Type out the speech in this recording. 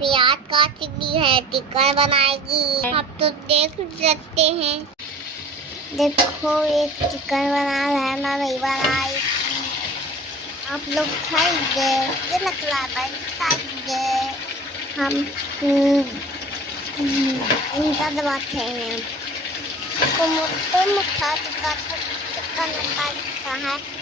प्याज काट दी है, चिकन बनाएगी। आप तो देख सकते हैं। देखो एक चिकन बना रहा है, मैं वही बनाई। आप लोग खाएंगे? मुझे लगता है खाएंगे। हम इनका दबाते हैं। को मुट्ठा मुट्ठा चिकन लगता है।